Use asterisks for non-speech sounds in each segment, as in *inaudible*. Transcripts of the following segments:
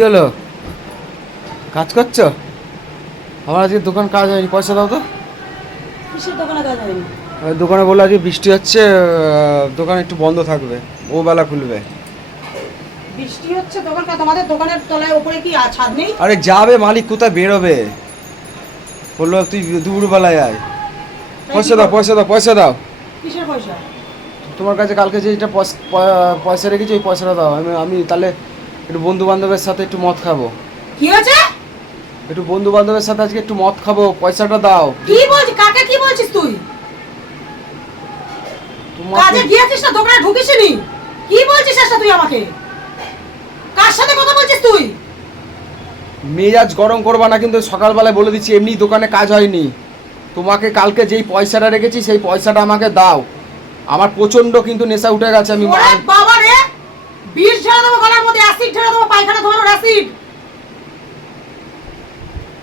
কি হলো? কাজ করছ? আমার আজকে দোকান কাজ হয়নি পয়সা দাও তো। দোকানে কাজ হয়নি? দোকানে বলল আজকে বৃষ্টি হচ্ছে দোকান একটু বন্ধ থাকবে ও বেলা খুলবে। বৃষ্টি হচ্ছে দোকান তোমাদের দোকানের তলায় উপরে কি ছাদ নেই? আরে যাবে মালিক কোথায় বেরোবে? বলল তুই দুপুরবেলায় আয়। পয়সা দাও পয়সা দাও পয়সা দাও। কিসের পয়সা? তোমার কাছে কালকে যে এটা পয়সা রেখেছি ওই পয়সাটা দাও। আমি আমি তাহলে একটু বন্ধু বান্ধবের সাথে একটু মদ খাব। কি হয়েছে? একটু বন্ধু বান্ধবের সাথে আজকে একটু মদ খাব পয়সাটা দাও। কি বলছিস কাকে কি বলছিস তুই? কাজে গিয়েছিস না? দোকানে ঢুকিসনি? কি বলছিস এসা তুই আমাকে? কার সাথে কথা বলছিস তুই? মেজাজ গরম করবা না কিন্তু সকালবেলায় বলে দিচ্ছি এমনি দোকানে কাজ হয়নি। তোমাকে কালকে যেই পয়সাটা রেখেছি সেই পয়সাটা আমাকে দাও। আমার প্রচণ্ড কিন্তু নেশা উঠে গেছে আমি ঢেলে দেবো গলার মধ্যে অ্যাসিড ঢেলে দেবো পায়খানা ধোয়ানোর অ্যাসিড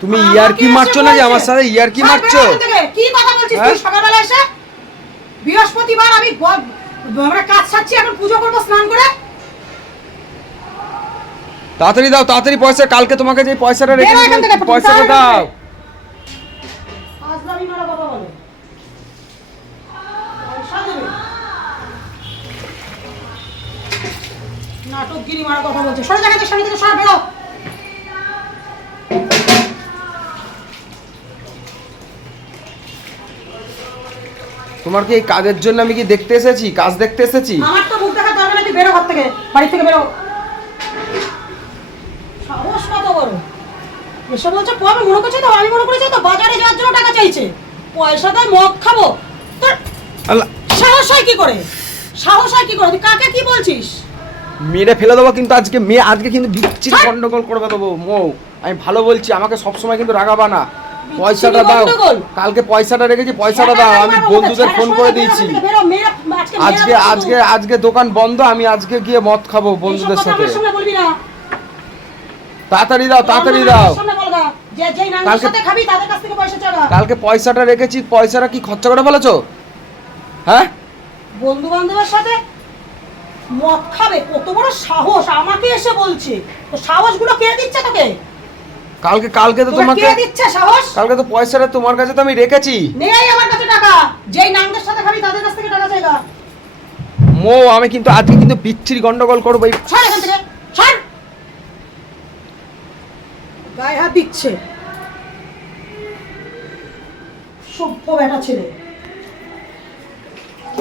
তুমি ইয়ার কি মারছো না যে আমার সাথে ইয়ার কি মারছো। কি কথা বলছিস তুই হ্যাঁ? সকালবেলা এসে? বৃহস্পতিবার আমি আমরা কাজ সারছি এখন পুজো করব স্নান করে। তাড়াতাড়ি দাও তাড়াতাড়ি পয়সা কালকে তোমাকে যে পয়সাটা রেখে পয়সাটা দাও। নাটকগিরি মারা কথা বলছে। সরে দেখা সামনে থেকে সর বেরো। তোমার কি এই কাজের জন্য আমি কি দেখতে এসেছি? কাজ দেখতে এসেছি? আমার তো মুখ দেখার দরকার নেই তুই বেরো ঘর থেকে বাড়ি থেকে বেরো। সাহস কত বড়? এসব বলছে আমি মনে করছি তো আমি মনে করেছি তো বাজারে যাওয়ার জন্য টাকা চাইছে। পয়সা দেয় মদ খাব। তোর সাহস হয় কি করে? সাহস হয় কি করে? তুই কাকে কি বলছিস? মেরে ফেলে দেবো কিন্তু আজকে মেয়ে আজকে কিন্তু বিচ্ছিরি। গন্ডগোল করবে দেবো মৌ। আমি ভালো বলছি আমাকে সবসময় কিন্তু রাগাবা না। পয়সাটা দাও। কালকে পয়সাটা রেখেছি পয়সাটা দাও আমি বন্ধুদের ফোন করে দিয়েছি। আজকে আজকে আজকে দোকান বন্ধ আমি আজকে গিয়ে মদ খাব বন্ধুদের সাথে। তাড়াতাড়ি দাও তাড়াতাড়ি দাও। কালকে পয়সাটা রেখেছি পয়সাটা কি খরচা করে ফেলেছো হ্যাঁ? বন্ধু বান্ধবের সাথে? মদ খাবে কত বড় সাহস আমাকে এসে বলছে। তো সাহসগুলো কে দিচ্ছে তোকে? কালকে কালকে তো তোমাকে কে দিচ্ছে সাহস? কালকে তো পয়সাটা তোমার কাছে তো আমি রেখেছি। নেই আমার কাছে টাকা। যেই নাঙ্গের সাথে খাবি তাদের কাছ থেকে টাকা চাইগা মৌ আমি কিন্তু আজকে কিন্তু বিচ্ছিরি গন্ডগোল করব এই ছাড় এখান থেকে ছাড়। গায়ে হাত দিচ্ছে। সভ্য বেটা ছেলে।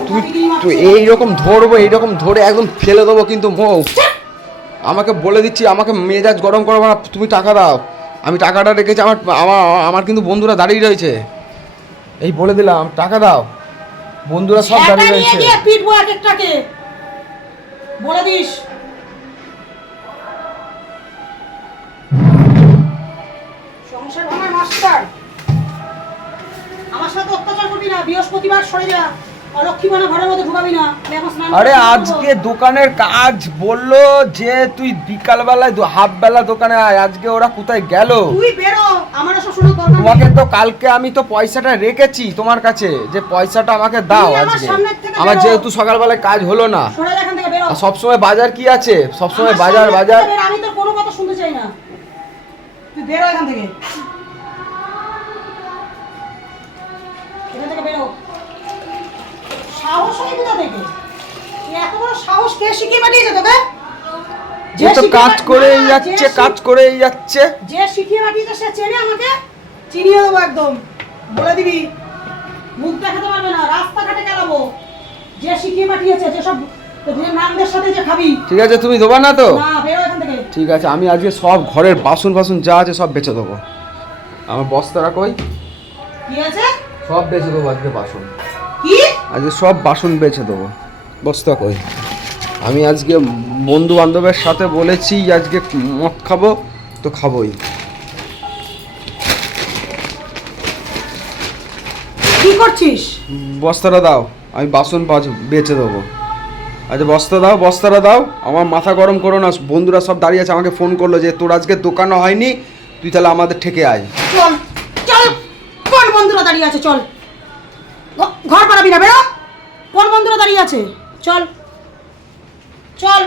তুই তুই এইরকম ধরবো এইরকম ধরে একদম ফেলে দেবো কিন্তু মৌ। আমাকে বলে দিচ্ছি আমাকে মেজাজ গরম করব না তুমি টাকা দাও। আমি টাকাটা রেখেছি আমার আমার আমার কিন্তু বন্ধুরা দাঁড়িয়ে রয়েছে। এই বলে দিলাম টাকা দাও। বন্ধুরা সব দাঁড়িয়ে রয়েছে। পিটবো এক একটাকে। বলে দিস। সংসার ভাঙার মাস্টার। আমার সাথে অত্যাচার করবি না বৃহস্পতিবার সরে যা। আরে আজকে দোকানের কাজ বলল যে তুই বিকাল বেলায় হাফ বেলা দোকানে আয়। আজকে ওরা কোথায় গেল। তোমাকে তো কালকে আমি তো পয়সাটা রেখেছি তোমার কাছে যে পয়সাটা আমাকে দাও আজকে। আমার যেহেতু সকালবেলায় কাজ হলো না। সবসময় বাজার কি আছে? সবসময় বাজার বাজার। আমি তোর কোনো কথা শুনতে চাই না। তুই বেরো এখান থেকে। সাহস কোথা থেকে এত বড় সাহস কে শিখিয়ে পাঠিয়েছে তোকে যে তো কাজ করেই যাচ্ছে কাজ করেই যাচ্ছে। যে শিখিয়ে পাঠিয়েছে সে চেনে আমাকে চিনিয়ে দেবো একদম। বলে দিবি মুখ দেখাতে পারবে না রাস্তাঘাটে গেলাবো। যে শিখিয়ে পাঠিয়েছে যেসব যে নামদের সাথে যে খাবি। ঠিক আছে তুমি দেবা না তো? ঠিক আছে আমি আজকে সব ঘরের বাসন বাসন যা আছে সব বেচে দেবো। আমার বস্তাটা কই? কি আছে? সব বেচে দেবো আজকে বাসন। আজকে সব বাসন বেছে দেবো। বস্তা কই। আমি আজকে বন্ধু বান্ধবের সাথে বলেছি আজকে মদ খাব তো খাবোই। কি করছিস? বস্তাটা দাও আমি বাসন বেচে দেবো। আচ্ছা বস্তা দাও বস্তাটা দাও। আমার মাথা গরম করো না বন্ধুরা সব দাঁড়িয়ে আছে আমাকে ফোন করল যে তোর আজকে দোকানও হয়নি তুই তাহলে আমাদের ঠেকে আয়। চল চল বন্ধুরা দাঁড়িয়ে আছে চল। ঘর পাড়াবি না বেরো। কোন বন্ধুরা দাঁড়িয়ে আছে? চল। চল।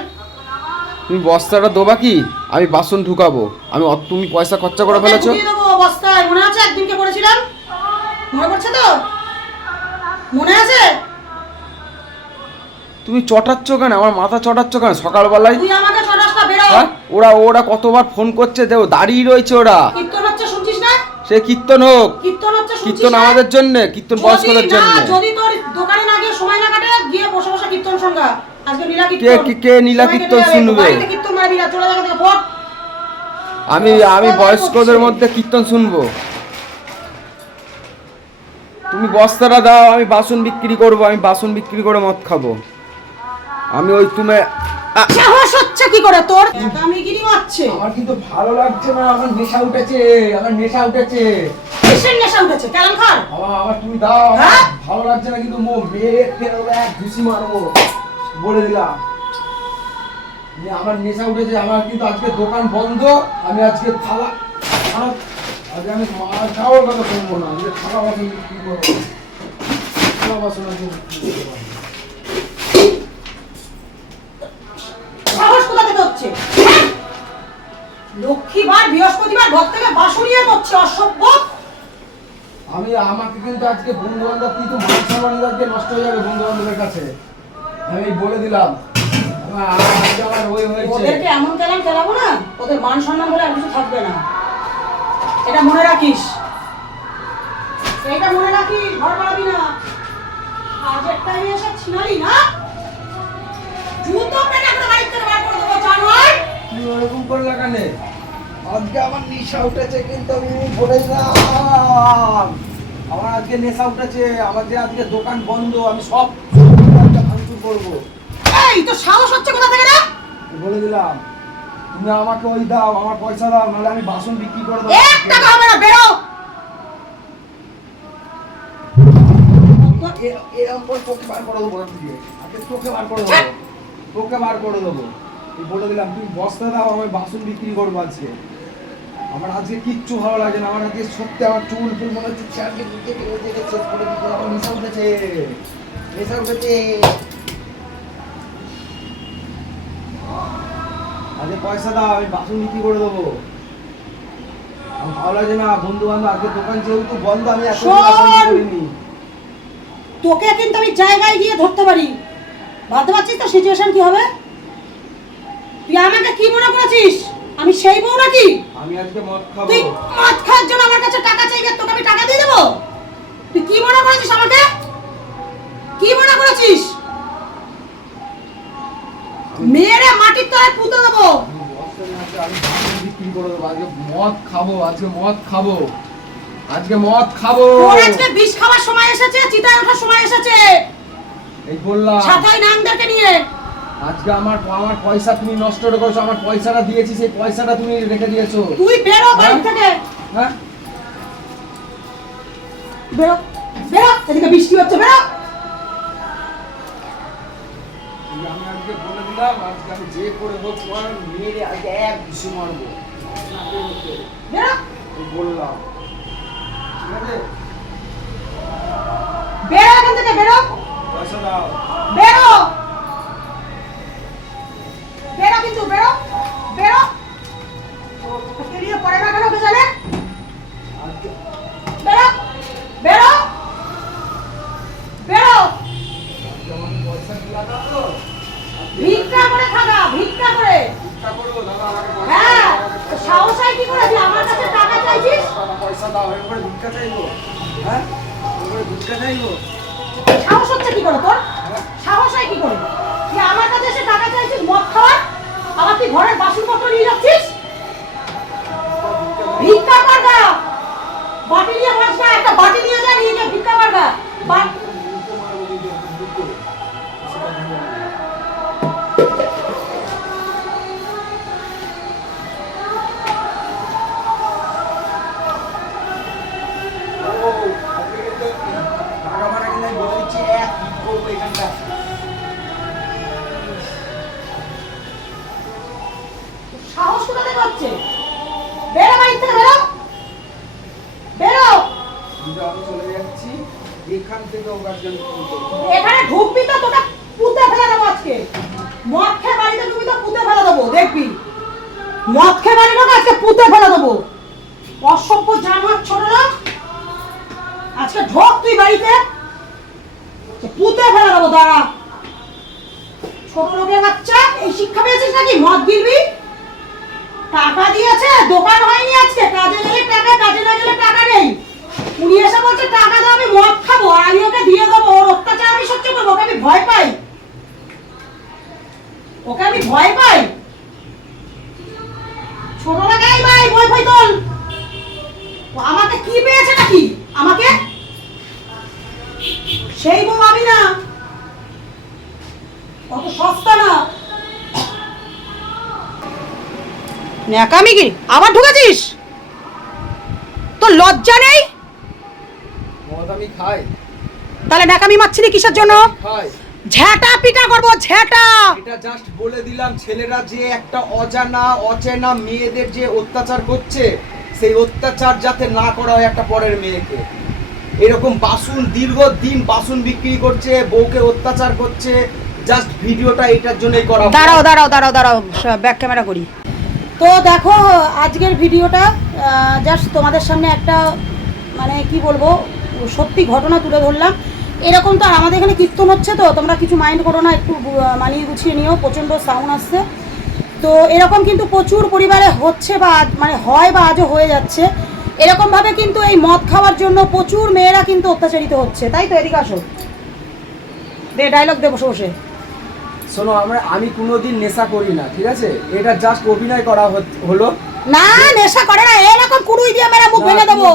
তুমি বস্তাটা দেবা কি? আমি বাসন ঢুকাবো। আমি অত- তুমি পয়সা খরচা করে ফেলেছো? ঢুকিয়ে দেবো বস্তায়। মনে আছে? একদিনকে করেছিলাম। মনে পড়ছে তো? মনে আছে? তুমি চটাচ্ছ কেন? আমার মাথা চটাচ্ছ কেন সকালবেলায়? তুই আমাকে ছটাসটা বেরো। হ্যাঁ? ওরা ওরা কতবার ফোন করছে? যে ও দাঁড়িয়ে রয়েছে ওরা। না সে কীর্তন হোক। কীর্তন হচ্ছে কীর্তন আমাদের জন্য কীর্তন বয়স্কদের জন্য। যদি তোর দোকানে না গিয়ে সময় না কাটে গিয়ে বসে বসে কীর্তন সঙ্গা আজকে নীলা কীর্তন। কে- কে নীলা কীর্তন শুনবে? কীর্তন মারবি না চলে যাবে ভোট আমি আমি বয়স্কদের মধ্যে কীর্তন শুনব। তুমি বস্তাটা দাও আমি বাসন বিক্রি করব আমি বাসন বিক্রি করে মদ খাব। আমি ওই তুমি হচ্ছে কি করে তোর? আমি গিরি মারছে। আমার কিন্তু ভালো লাগছে না আমার নেশা উঠেছে আমার নেশা উঠেছে। কিসের নেশা উঠেছে? কেমন খার আমার আমার তুমি দাও হ্যাঁ? ভালো লাগছে না কিন্তু মো মেরে ফেরবে এক ঘুষি মারবো। বলে দিলাম। আমার নেশা উঠেছে আমার কিন্তু আজকে দোকান বন্ধ আমি আজকে থালা আজকে আমি মার খাওয়ার কথা বলব না আজকে থালা বাসন বিক্রি করব? থালা বাসন আজকে হ্যাঁ? লক্ষ্মীবার বৃহস্পতিবার থেকে বাসুরিয়ে করছে অসভ্য। আমি আমাকে কিন্তু আজকে বন্ধু বান্ধব কিন্তু মান সম্মান আজকে নষ্ট হয়ে যাবে বন্ধু বান্ধবের কাছে। আমি বলে দিলাম। ওদেরকে এমন কেলাম খেলাবো না ওদের মান সম্মান বলে আর কিছু থাকবে না। এটা মনে রাখিস। এইটা মনে রাখিস ঘর বাড়াবি না। কাজের টাইমে এসে ছিনালি না? জুতো পেটা বাড়ির থেকে বার করে দেবো। জানোয়ার তুই ওরকম করলা কেন? আজকে আমার নেশা উঠেছে কিন্তু আমি বলে দিলাম আমার আজকে নেশা উঠেছে আমার যে আজকে দোকান বন্ধ আমি সব ভাঙচুর করব। এই তো সাহস হচ্ছে কোথা থেকে রে? বলে দিলাম? তুমি আমাকে ওই দাও আমার পয়সা দাও নাহলে আমি বাসন বিক্রি করে দেবো। এক টাকা হবে না বেরো! এরকম করে তোকে বার করে দেবো তোকে বার করে দেবো। তোকে বার করে দেবো। বলে দিলাম তুই বস্তা দাও আমি বাসন বিক্রি করব আজকে। আমার আজকে কিচ্ছু ভালো লাগে না আমার আজকে সত্যি আমার চুল ফুল মনে হচ্ছে চারটে দিকে শেষ করে দিতে আমার নেশা উঠেছে নেশা উঠেছে। আজকে পয়সা দাও আমি বাসন বিক্রি করে দেবো। আমার ভালো লাগে না বন্ধু বান্ধব আজকে দোকান যেহেতু বন্ধ আমি! করিনি। তোকে কিন্তু আমি জায়গায় গিয়ে ধরতে পারি। ভাবতে পারছিস তো সিচুয়েশন কি হবে? তুই আমাকে কি মনে করেছিস? আমি সেই বউ নাকি? আমি আজকে মদ খাব। তুই মদ খাওয়ার জন্য আমার কাছে টাকা চাইবে তোকে আমি টাকা দিয়ে দেবো? তুই কি মনে করেছিস আমাকে? কি মনে করেছিস? মেয়েরে মাটির তলায় পুঁতে দেবো। বিক্রি করে আজকে মদ খাব আজকে মদ খাব। আজকে মদ খাব। তোর আজকে বিষ খাওয়ার সময় এসেছে চিতায় ওঠার সময় এসেছে। এই বললাম। ছাতায় নাংদেরকে নিয়ে। আজকে আমার আমার পয়সা তুমি নষ্ট করেছ আমার পয়সাটা দিয়েছি সেই পয়সাটা তুমি রেখে দিয়েছ। তুই বেরো বাড়ি হ্যাঁ? থেকে। হ্যাঁ? বেরো বেরো এদিকে বৃষ্টি হচ্ছে বেরো। আমি আজকে বলে দিলাম আজকে আমি যে করে হোক তোমার মেয়েরে আজকে এক ঘুষি মারবো। বেরো। বললাম। ঠিক আছে? বেরো এখান থেকে বেরো। পয়সা দাও। করে কিন্তু আমি তুই বাড়িতে। পুঁতে ফেলে দেবো, দাঁড়া। ছোট লোকের বাচ্চা, এই শিক্ষা পেয়েছিস নাকি? মদ গিলবি? টাকা দিয়েছে, দোকান হয়নি আজকে, কাজে গেলে টাকা, কাজে না গেলে টাকা নেই। উনি এসে বলছে, টাকা দাও, আমি মদ খাব, আর আমি ওকে দিয়ে দেবো, ওর অত্যাচার আমি সহ্য করব, ওকে আমি ভয় পাই। ওকে আমি ভয় পাই। ছোট লাগাই ভাই, ভয় ভয় তোল আমাকে কি পেয়েছে নাকি? আমাকে? সেই বউ আমি না। অত সস্তা না। ন্যাকামি কি আবার ঢুকেছিস? তোর লজ্জা নেই? তাহলে ন্যাকামি মারছিলি কিসের জন্য? পিটা করব এটা জাস্ট বলে দিলাম ছেলেরা যে একটা অজানা অচেনা মেয়েদের যে অত্যাচার করছে সেই অত্যাচার যাতে না করা হয় একটা পরের মেয়েকে। এরকম বাসন দীর্ঘদিন বাসন বিক্রি করছে বউকে অত্যাচার করছে জাস্ট ভিডিওটা এটার জন্যই করা দাঁড়াও দাঁড়াও দাঁড়াও দাঁড়াও ব্যাক ক্যামেরা করি। তো দেখো আজকের ভিডিওটা জাস্ট তোমাদের সামনে একটা মানে কি বলব সত্যি ঘটনা তুলে ধরলাম। এরকম তো আর আমাদের এখানে কীর্তন হচ্ছে তো, তোমরা কিছু মাইন্ড করো না, একটু মানিয়ে গুছিয়ে নিও, প্রচণ্ড সাউন্ড আসছে। তো এরকম কিন্তু প্রচুর পরিবারে হচ্ছে বা মানে হয় বা আজও হয়ে যাচ্ছে। এরকমভাবে কিন্তু এই মদ খাওয়ার জন্য প্রচুর মেয়েরা কিন্তু অত্যাচারিত হচ্ছে। তাই তো, এদিকে আসো। দে ডায়লগ দেবো বসে শোনো, আমরা, আমি কোনোদিন নেশা করি না, ঠিক আছে? এটা জাস্ট অভিনয় করা হলো। না নেশা করে না এরকম কুড়ুই দিয়ে মেরে মুখ ভেঙে দেবো।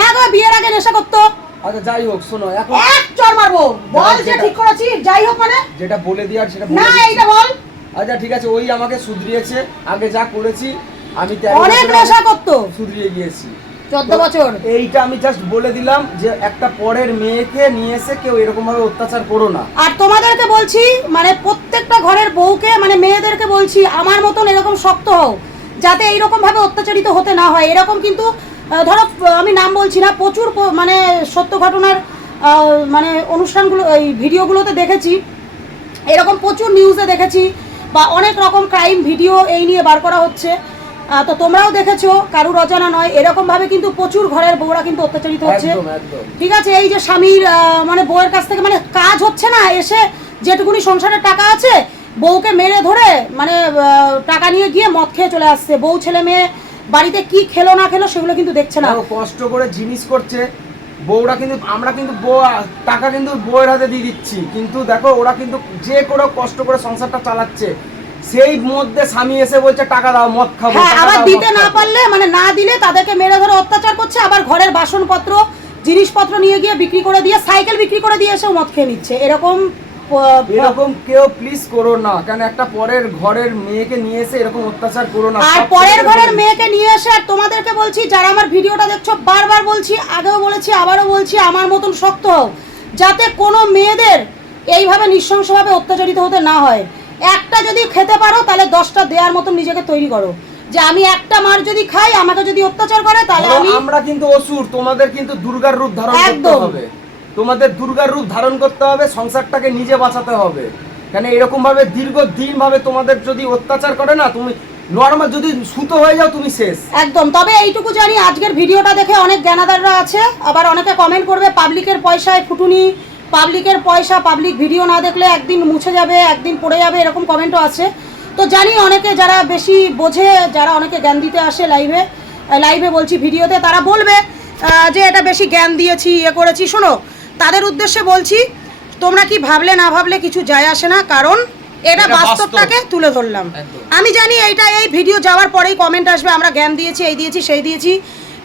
না। না গো বিয়ের আগে নেশা করতো। আচ্ছা যাই হোক শোনো এখন এক চর মারবো। বল যে ঠিক করেছি যাই হোক মানে। যেটা বলে দিয়ার সেটা না এইটা বল। আচ্ছা ঠিক আছে ওই আমাকে শুধরিয়েছে। আগে যা করেছি আমি অনেক নেশা করতো। শুধরিয়ে গিয়েছি। চোদ্দ বছর। এইটা আমি জাস্ট বলে দিলাম যে একটা পরের মেয়েকে নিয়ে এসে কেউ এরকম ভাবে অত্যাচার করো না। আর তোমাদেরকে বলছি মানে প্রত্যেকটা ঘরের বউকে মানে মেয়েদেরকে বলছি আমার মতন এরকম শক্ত হও। যাতে এইরকম ভাবে অত্যাচারিত হতে না হয়। এরকম কিন্তু ধরো আমি নাম বলছি না প্রচুর মানে সত্য ঘটনার মানে অনুষ্ঠানগুলো এই ভিডিওগুলোতে দেখেছি। এরকম প্রচুর নিউজে দেখেছি বা অনেক রকম ক্রাইম ভিডিও এই নিয়ে বার করা হচ্ছে। তো তোমরাও দেখেছ কারুর অজানা নয়। এরকম ভাবে কিন্তু প্রচুর ঘরের বউরা কিন্তু অত্যাচারিত হচ্ছে। ঠিক আছে এই যে স্বামীর মানে বউয়ের কাছ থেকে মানে কাজ হচ্ছে না এসে যেটুকুনি সংসারের টাকা আছে বউকে মেরে ধরে মানে টাকা নিয়ে গিয়ে মদ খেয়ে চলে আসছে। বউ ছেলে মেয়ে বাড়িতে কি খেলো না খেলো সেগুলো কিন্তু দেখছে না। কষ্ট করে জিনিস করছে। বউরা কিন্তু আমরা কিন্তু বউ টাকা কিন্তু বউয়ের হাতে দিয়ে দিচ্ছি। কিন্তু দেখো ওরা কিন্তু যে করে কষ্ট করে সংসারটা চালাচ্ছে সেই মধ্যে স্বামী এসে বলছে টাকা দাও মদ খাব হ্যাঁ আবার দিতে না পারলে মানে না দিলে তাদেরকে মেরে ধরে অত্যাচার করছে আবার ঘরের বাসনপত্র জিনিসপত্র নিয়ে গিয়ে বিক্রি করে দিয়ে সাইকেল বিক্রি করে দিয়ে এসেও মদ খেয়ে নিচ্ছে। এরকম এরকম কেউ প্লিজ করো না। কেন একটা পরের ঘরের মেয়েকে নিয়ে এসে এরকম অত্যাচার করো না। আর পরের ঘরের মেয়েকে নিয়ে এসে আর তোমাদেরকে বলছি যারা আমার ভিডিওটা দেখছ বারবার বলছি আগেও বলেছি আবারও বলছি আমার মতন শক্ত হও। যাতে কোনো মেয়েদের এইভাবে নৃশংসভাবে অত্যাচারিত হতে না হয়। একটা যদি খেতে পারো তাহলে দশটা দেওয়ার মতন নিজেকে তৈরি করো। যে আমি একটা মার যদি খাই আমাকে যদি অত্যাচার করে তাহলে আমি আমরা কিন্তু অসুর তোমাদের কিন্তু দুর্গার রূপ ধারণ করতে হবে। তোমাদের দুর্গার রূপ ধারণ করতে হবে, সংসারটাকে নিজে বাঁচাতে হবে। কেন এরকম ভাবে দীর্ঘদিন ভাবে তোমাদের যদি অত্যাচার করে না, তুমি নর্মাল যদি সুতো হয়ে যাও, তুমি শেষ। একদম। তবে এইটুকু জানি, আজকের ভিডিওটা দেখে অনেক জ্ঞানাদাররা আছে। আবার অনেকে কমেন্ট করবে পাবলিকের পয়সায় ফুটুনি পাবলিকের পয়সা পাবলিক ভিডিও না দেখলে একদিন মুছে যাবে, একদিন পড়ে যাবে, এরকম কমেন্টও আছে। তো জানি অনেকে যারা বেশি বোঝে, যারা অনেকে জ্ঞান দিতে আসে লাইভে লাইভে বলছি ভিডিওতে, তারা বলবে যে এটা বেশি জ্ঞান দিয়েছি ইয়ে করেছি। শোনো তাদের উদ্দেশ্যে বলছি তোমরা কি ভাবলে না ভাবলে কিছু যায় আসে না কারণ এটা বাস্তবটাকে তুলে ধরলাম। আমি জানি এইটা এই ভিডিও যাওয়ার পরেই কমেন্ট আসবে আমরা জ্ঞান দিয়েছি এই দিয়েছি সেই দিয়েছি।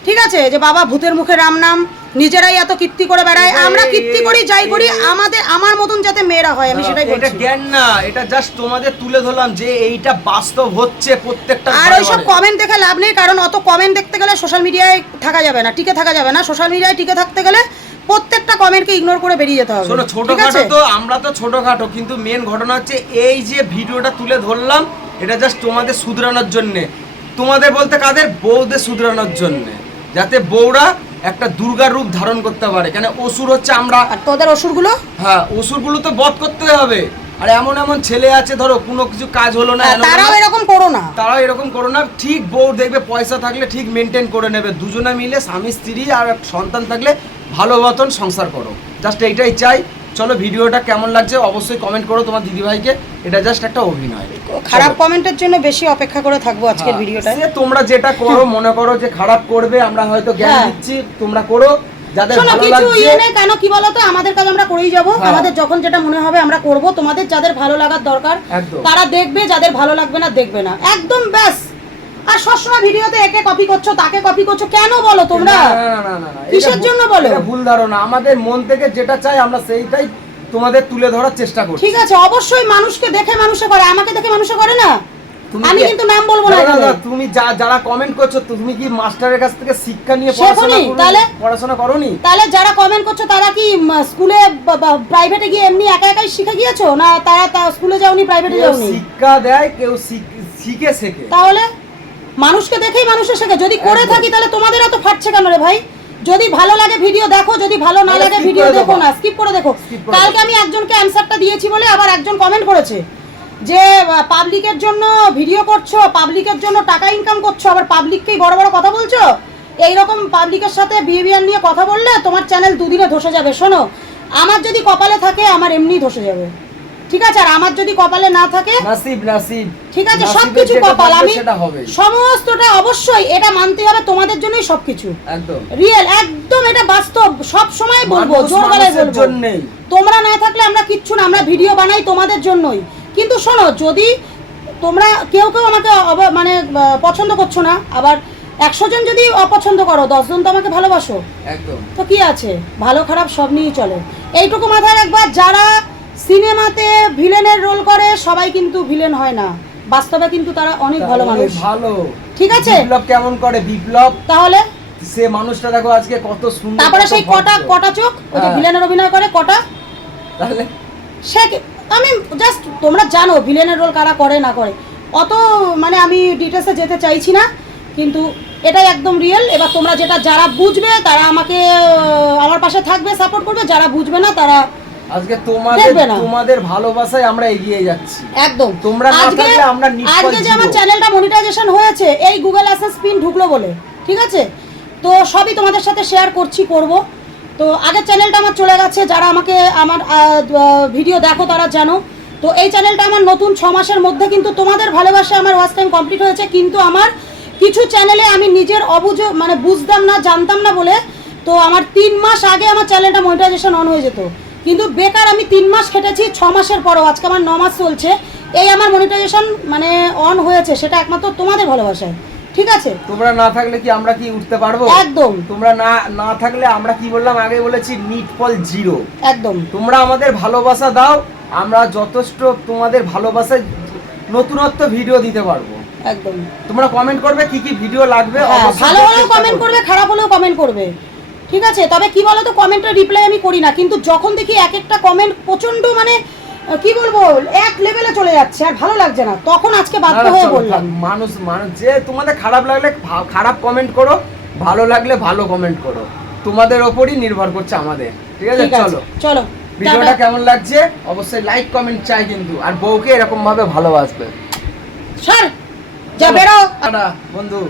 ঠিক আছে? যে বাবা ভূতের মুখে রাম নাম নিজেরাই এত কীর্তি করে বেড়ায় আমরা কীর্তি করি যাই করি আমাদের আমার মতন যাতে মেয়েরা হয় আমি সেটাই এটা জ্ঞান না এটা জাস্ট তোমাদের তুলে ধরলাম যে এইটা বাস্তব হচ্ছে প্রত্যেকটা আর ওইসব কমেন্ট দেখে লাভ নেই কারণ অত কমেন্ট দেখতে গেলে সোশ্যাল মিডিয়ায় থাকা যাবে না টিকে থাকা যাবে না। সোশ্যাল মিডিয়ায় টিকে থাকতে গেলে কমেন্টকে ইগনোর করে বেরিয়ে যেতে হবে। শোনো ছোটখাটো তো আমরা তো ছোটখাটো কিন্তু মেন ঘটনা হচ্ছে এই যে ভিডিওটা তুলে ধরলাম এটা জাস্ট তোমাদের শুধরানোর জন্য। তোমাদের বলতে কাদের? বউদের শুধরানোর জন্য। যাতে বউরা একটা দুর্গার রূপ ধারণ করতে পারে। কেন? অসুর হচ্ছে আমরা আর তোদের অসুরগুলো? হ্যাঁ অসুরগুলো তো বধ করতে হবে। আর এমন এমন ছেলে আছে ধরো কোনো কিছু কাজ হলো না হ্যাঁ, তারাও এরকম করো না। তারাও এরকম করো না। ঠিক বউ দেখবে পয়সা থাকলে ঠিক মেনটেন করে নেবে। দুজনে মিলে স্বামী স্ত্রী আর সন্তান থাকলে ভালো মতন সংসার করো। জাস্ট এইটাই চাই। চলো ভিডিওটা কেমন লাগছে অবশ্যই কমেন্ট করো তোমার দিদিভাইকে। এটা জাস্ট একটা অভিনয়। খারাপ কমেন্টের জন্য বেশি অপেক্ষা করে থাকব আজকের হ্যাঁ, ভিডিওটা তোমরা যেটা করো *laughs* মনে করো যে খারাপ করবে আমরা হয়তো জ্ঞান হ্যাঁ। দিচ্ছি তোমরা করো। যাদের শোনো ভালো লাগছে ইয়ে কেন? কি বলতো? আমাদের কাজ আমরা করেই যাব। হ্যাঁ। আমাদের যখন যেটা মনে হবে আমরা করব। তোমাদের যাদের ভালো লাগার দরকার তারা দেখবে যাদের ভালো লাগবে না দেখবে না। একদম ব্যাস। আর সবসময় ভিডিওতে একে কপি করছ তাকে কপি করছ কেন বলো তোমরা? কিসের জন্য বলো? ভুল ধারণা। আমাদের মন থেকে যেটা চাই আমরা সেইটাই তোমাদের তুলে ধরার চেষ্টা করছি। ঠিক আছে অবশ্যই মানুষকে দেখে মানুষে করে। আমাকে দেখে মানুষে করে না? আমি কিন্তু নাম বলব না তুমি যা যারা কমেন্ট করছ তুমি কি মাস্টারের কাছ থেকে শিক্ষা নিয়ে পড়াশোনা তাহলে? পড়াশোনা করোনি? তাহলে যারা কমেন্ট করছ তারা কি স্কুলে প্রাইভেটে গিয়ে এমনি একা একাই শিখে গিয়েছো? না তারা তা স্কুলে যাওনি প্রাইভেটে যাওনি? শিক্ষা দেয় কেউ শিখে শেখে তাহলে মানুষকে দেখেই মানুষের শেখে। যদি করে থাকি তাহলে তোমাদের এত ফাটছে কেন রে ভাই? যদি ভালো লাগে ভিডিও দেখো যদি ভালো না লাগে ভিডিও দেখো না স্কিপ করে দেখো। কালকে আমি একজনকে অ্যান্সারটা দিয়েছি বলে আবার একজন কমেন্ট করেছে। যে পাবলিকের জন্য ভিডিও করছ পাবলিকের জন্য টাকা ইনকাম করছ আবার পাবলিককেই বড় বড় কথা বলছো? এইরকম পাবলিকের সাথে বিহেভিয়ার নিয়ে কথা বললে তোমার চ্যানেল দুদিনে ধসে যাবে। শোনো আমার যদি কপালে থাকে আমার এমনি ধসে যাবে। ঠিক আছে? আর আমার যদি কপালে না থাকে নাসিব নাসিব। ঠিক আছে? সবকিছু কপাল। আমি সমস্তটা অবশ্যই এটা মানতে হবে তোমাদের জন্যই সবকিছু। একদম। রিয়েল একদম এটা বাস্তব। সব সময় বলব জোর গলায় বলব। জন্যেই। তোমরা না থাকলে আমরা কিচ্ছু না আমরা ভিডিও বানাই তোমাদের জন্যই। কিন্তু শোনো যদি তোমরা কেউ কেউ আমাকে মানে পছন্দ করছ না আবার একশো জন যদি অপছন্দ করো দশজন তো আমাকে ভালোবাসো। একদম। তো কি আছে? ভালো খারাপ সব নিয়েই চলে। এইটুকু মাথায় রাখবা যারা সিনেমাতে ভিলেনের রোল করে সবাই কিন্তু ভিলেন হয় না। বাস্তবে কিন্তু তারা অনেক ভালো মানুষ। ভালো। ঠিক আছে? বিপ্লব কেমন করে? বিপ্লব? তাহলে? সে মানুষটা দেখো আজকে কত সুন্দর তারপরে সেই কটা কটা চোখ? ওই যে হ্যাঁ। ভিলেনের অভিনয় করে কটা? তাহলে? সে কি- আমি জাস্ট তোমরা জানো ভিলেনের রোল কারা করে না করে। অত মানে আমি ডিটেলসে যেতে চাইছি না কিন্তু এটাই একদম রিয়েল এবার তোমরা যেটা যারা বুঝবে তারা আমাকে আমার পাশে থাকবে সাপোর্ট করবে। যারা বুঝবে না তারা আজকে তোমাদের তোমাদের ভালোবাসায় আমরা এগিয়ে যাচ্ছি। একদম। তোমরা না থাকলে আমরা আজকে যে আমার চ্যানেলটা মনিটাইজেশন হয়েছে এই গুগল অ্যাসেস পিন ঢুকলো বলে ঠিক আছে? তো সবই তোমাদের সাথে শেয়ার করছি করব। তো আগের চ্যানেলটা আমার চলে গেছে, যারা আমাকে আমার ভিডিও দেখো তারা জানো। তো এই চ্যানেলটা আমার নতুন ছ মাসের মধ্যে কিন্তু তোমাদের ভালোবাসা আমার ওয়াচ টাইম কমপ্লিট হয়েছে, কিন্তু আমার কিছু চ্যানেলে আমি নিজের অবুঝ মানে বুঝতাম না, জানতাম না বলে, তো আমার তিন মাস আগে আমার চ্যানেলটা মনিটাইজেশন অন হয়ে যেত। কিন্তু বেকার আমি তিন মাস খেটেছি, ছ মাসের পরও, আজকে আমার ন মাস চলছে। এই আমার মনিটাইজেশন মানে অন হয়েছে, সেটা একমাত্র তোমাদের ভালোবাসায়। ঠিক আছে? তোমরা না থাকলে কি আমরা কি উঠতে পারব? একদম। তোমরা না না থাকলে আমরা কি বললাম? আগে বলেছি নিট ফল জিরো একদম। তোমরা আমাদের ভালোবাসা দাও আমরা যথেষ্ট তোমাদের ভালোবাসায় নতুনত্ব ভিডিও দিতে পারব। একদম। তোমরা কমেন্ট করবে কি কি ভিডিও লাগবে? হ্যাঁ ভালো হলেও কমেন্ট করবে খারাপ হলেও কমেন্ট করবে। ঠিক আছে? তবে কি বলো তো কমেন্টের রিপ্লাই আমি করি না। কিন্তু যখন দেখি এক একটা কমেন্ট প্রচণ্ড মানে কি বলব এক লেভেলে চলে যাচ্ছে আর ভালো লাগছে না। তখন আজকে বাধ্য হয়ে বললাম। মানুষ মানুষ যে তোমাদের খারাপ লাগলে খারাপ কমেন্ট করো ভালো লাগলে ভালো কমেন্ট করো। তোমাদের ওপরই নির্ভর করছে আমাদের ঠিক আছে? চলো। চলো ভিডিওটা কেমন লাগছে? অবশ্যই লাইক কমেন্ট চাই কিন্তু আর বউকে এরকম ভাবে ভালোবাসবে। স্যার যা বেরো। বন্ধু।